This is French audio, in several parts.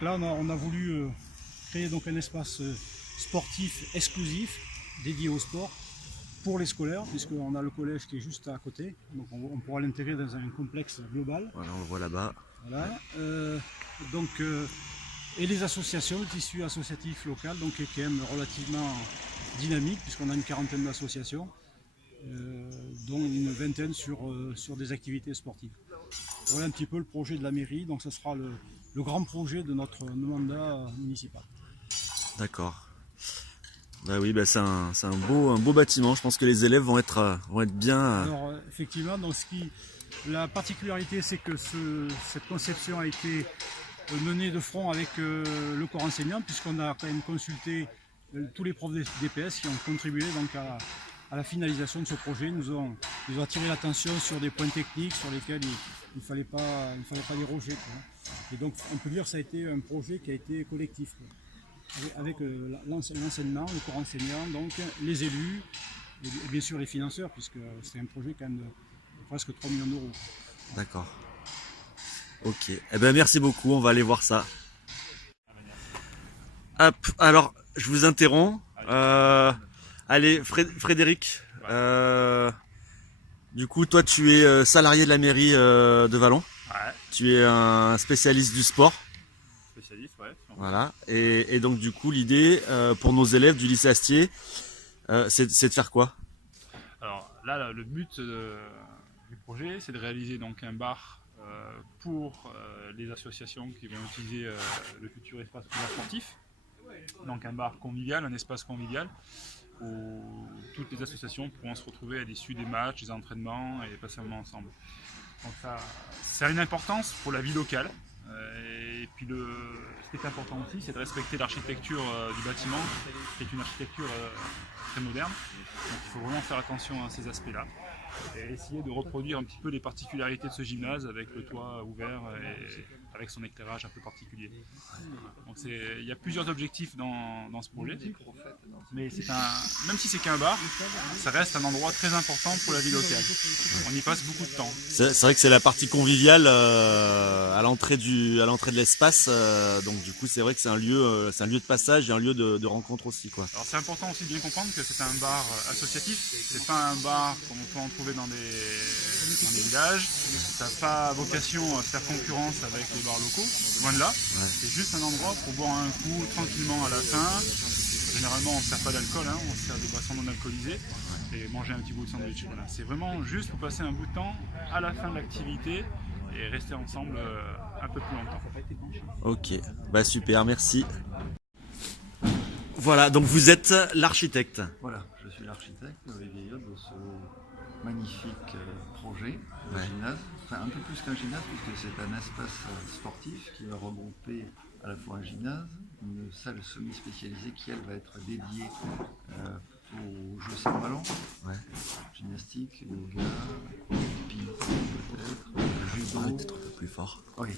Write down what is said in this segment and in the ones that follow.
Donc là, on a voulu créer donc un espace sportif exclusif dédié au sport pour les scolaires, puisqu'on a le collège qui est juste à côté. Donc on pourra l'intégrer dans un complexe global. Voilà, on le voit là-bas. Voilà. Donc, et les associations, le tissu associatif local, donc, qui est quand même relativement dynamique, puisqu'on a une quarantaine d'associations, dont une vingtaine sur des activités sportives. Voilà un petit peu le projet de la mairie, donc ce sera le grand projet de notre mandat municipal. D'accord. Bah oui, bah c'est un beau bâtiment. Je pense que les élèves vont être bien. Alors effectivement, donc la particularité, c'est que cette conception a été menée de front avec le corps enseignant, puisqu'on a quand même consulté tous les profs d'EPS qui ont contribué donc à la finalisation de ce projet. Ils nous ont attiré l'attention sur des points techniques sur lesquels il ne fallait pas déroger, quoi. Et donc on peut dire que ça a été un projet qui a été collectif, quoi. Avec l'enseignement, le corps enseignant, donc les élus et bien sûr les financeurs, puisque c'est un projet quand même de presque 3 millions d'euros. D'accord. Ok. Eh ben merci beaucoup. On va aller voir ça. Hop. Alors, je vous interromps. Allez, Frédéric. Du coup, toi, tu es salarié de la mairie de Vallon. Ouais, Tu es un spécialiste du sport. spécialiste, ouais. Voilà. Et donc, du coup, l'idée pour nos élèves du lycée Astier, c'est de faire quoi? Alors là, le but du projet, c'est de réaliser donc un bar pour les associations qui vont utiliser le futur espace sportif. Donc un bar convivial, un espace convivial où toutes les associations pourront se retrouver à l'issue des matchs, des entraînements et passer un moment ensemble. Donc ça a une importance pour la vie locale. Et puis ce qui est important aussi, c'est de respecter l'architecture du bâtiment, qui est une architecture très moderne. Donc il faut vraiment faire attention à ces aspects-là et essayer de reproduire un petit peu les particularités de ce gymnase avec le toit ouvert et avec son éclairage un peu particulier. Donc il y a plusieurs objectifs dans ce projet, mais même si c'est qu'un bar, ça reste un endroit très important pour la vie locale. On y passe beaucoup de temps. C'est vrai que c'est la partie conviviale à l'entrée de l'espace. Donc du coup, c'est vrai que c'est un lieu de passage et un lieu de rencontre aussi, quoi. Alors c'est important aussi de bien comprendre que c'est un bar associatif. C'est pas un bar comme on peut en trouver dans des villages. Ça n'a pas vocation à faire concurrence avec les bars locaux. Loin de là. Ouais. C'est juste un endroit pour boire un coup tranquillement à la fin. Généralement, on ne sert pas d'alcool, hein, on sert des boissons non alcoolisées et manger un petit bout de sandwich. Voilà. C'est vraiment juste pour passer un bout de temps à la fin de l'activité et rester ensemble un peu plus longtemps. Ok, bah super, merci. Voilà, donc vous êtes l'architecte. Voilà, je suis l'architecte de ce magnifique projet de Ouais. gymnase. Enfin, un peu plus qu'un gymnase, puisque c'est un espace sportif qui va regrouper à la fois un gymnase, une salle semi-spécialisée qui, elle, va être dédiée aux jeux cerf-ballon, Ouais. gymnastique, yoga, hippie peut-être, judo. Peut-être un peu plus fort. Oui,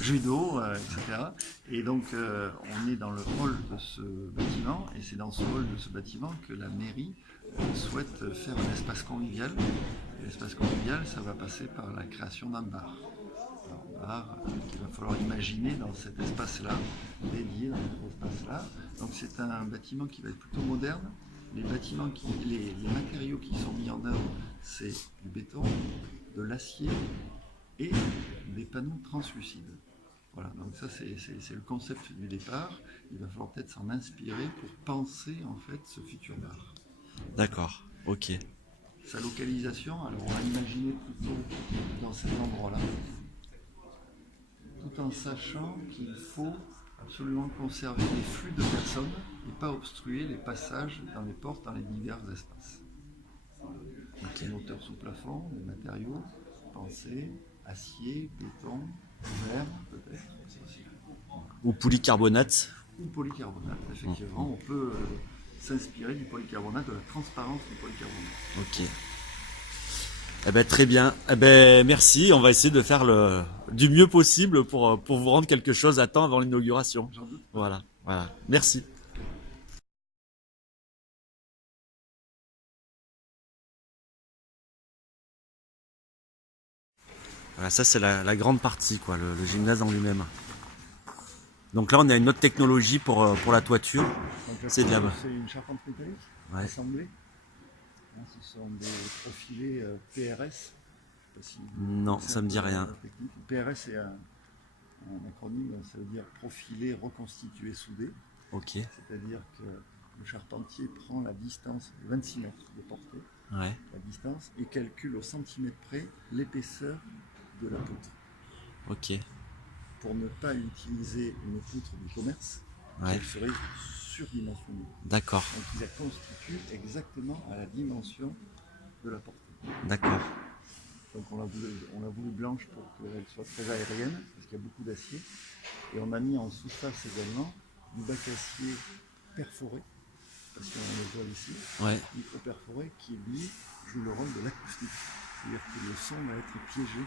judo, etc. Et donc, on est dans le hall de ce bâtiment, et c'est dans ce hall de ce bâtiment que la mairie souhaite faire un espace convivial. Et l'espace convivial, ça va passer par la création d'un bar. Alors, un bar qu'il va falloir imaginer dans cet espace-là, dédié dans cet espace-là. Donc, c'est un bâtiment qui va être plutôt moderne. Les matériaux qui sont mis en œuvre, c'est du béton, de l'acier, et des panneaux translucides. Voilà, donc ça c'est le concept du départ. Il va falloir peut-être s'en inspirer pour penser en fait ce futur bar. D'accord, ok. Sa localisation, alors on l'a imaginé plutôt dans cet endroit-là, tout en sachant qu'il faut absolument conserver les flux de personnes et pas obstruer les passages dans les portes, dans les divers espaces. Donc, une hauteur sous plafond, des matériaux pensés, acier, béton, verre peut-être aussi. Ou polycarbonate. Ou polycarbonate, effectivement, on peut s'inspirer du polycarbonate, de la transparence du polycarbonate. Ok. Eh ben très bien. Eh ben merci. On va essayer de faire du mieux possible pour vous rendre quelque chose à temps avant l'inauguration. J'en doute. Voilà. Merci. Voilà, ça c'est la grande partie, quoi, le gymnase en lui-même. Donc là, on a une autre technologie pour la toiture. Donc, C'est de la- C'est une charpente métallique Ouais. assemblée. Hein, ce sont des profilés PRS. Je sais pas si Non, c'est ça un me dit peu la rien. technique. PRS, c'est un acronyme, ça veut dire profilé, reconstitué, soudé. Ok. C'est-à-dire que le charpentier prend la distance, 26 mètres de portée, Ouais. la distance, et calcule au centimètre près l'épaisseur de la poutre. Ok. Pour ne pas utiliser une poutre du commerce, Ouais. qui serait surdimensionnée. D'accord. Donc il la constitue exactement à la dimension de la portée. D'accord. Donc on l'a voulu blanche pour qu'elle soit très aérienne, parce qu'il y a beaucoup d'acier. Et on a mis en sous-face également du bac acier perforé, parce qu'on le voit ici, Ouais. micro-perforé, qui lui joue le rôle de l'acoustique. C'est-à-dire que le son va être piégé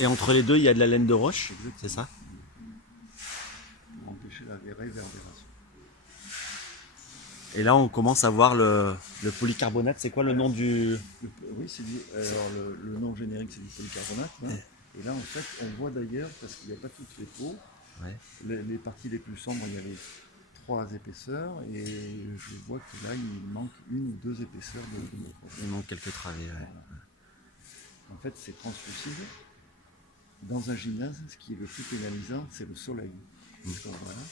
Et entre les deux, il y a de la laine de roche. Exactement. C'est ça? pour empêcher la réverbération. Et là, on commence à voir le polycarbonate. C'est quoi le nom du... Oui, alors le nom générique c'est du polycarbonate. Hein. Et là en fait on voit d'ailleurs, parce qu'il n'y a pas toutes les peaux, Ouais. les parties les plus sombres, il y avait 3 épaisseurs et je vois que là il manque 1 ou 2 épaisseurs de Il manque quelques travées. Ouais. En fait c'est translucide. Dans un gymnase, ce qui est le plus pénalisant, c'est le soleil. Parce qu'on voit là,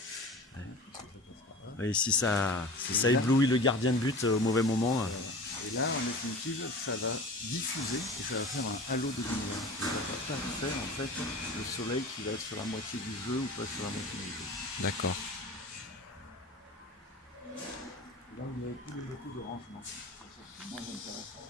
Ouais. ça passe par là. Et si ça éblouit le gardien de but au mauvais moment. Et là, en définitive, ça va diffuser et ça va faire un halo de lumière. Et ça va pas faire en fait le soleil qui va être sur la moitié du jeu ou pas sur la moitié du jeu. D'accord. Là, vous avez tous les méthods de rangement. Ça, c'est moins intéressant.